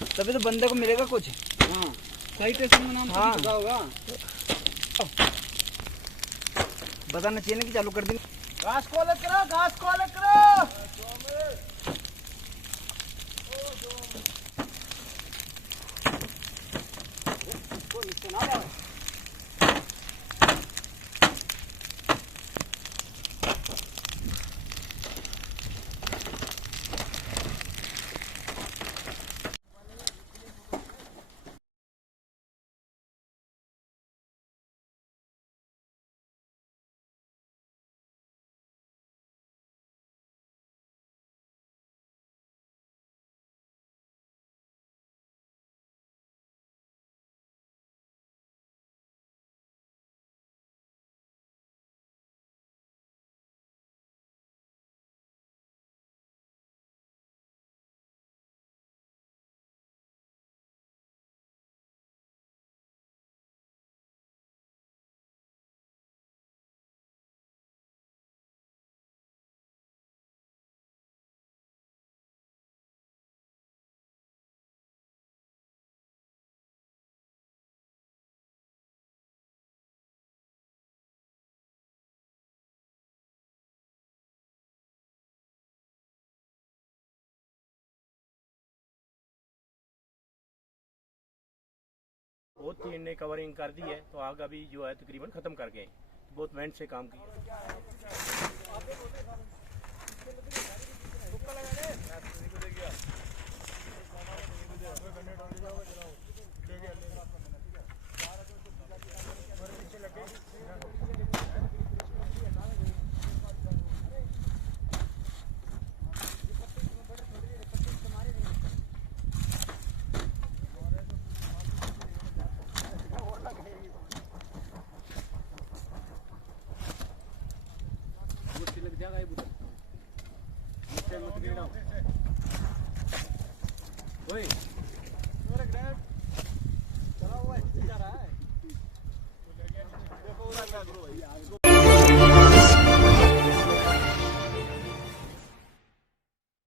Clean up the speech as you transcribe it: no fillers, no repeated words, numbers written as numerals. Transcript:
तभी तो बंदे को मिलेगा कुछ। हाँ सही टेस्टिंग में नाम हाँ पता होगा। बताना चाहिए ना कि चालू कर दी। घास को अलग करो, घास को अलग करो। बहुत टीम ने कवरिंग कर दी है, तो आग अभी जो है तकरीबन ख़त्म कर गए। बहुत मेहनत से काम किया। लग जाएगा ये बुतल।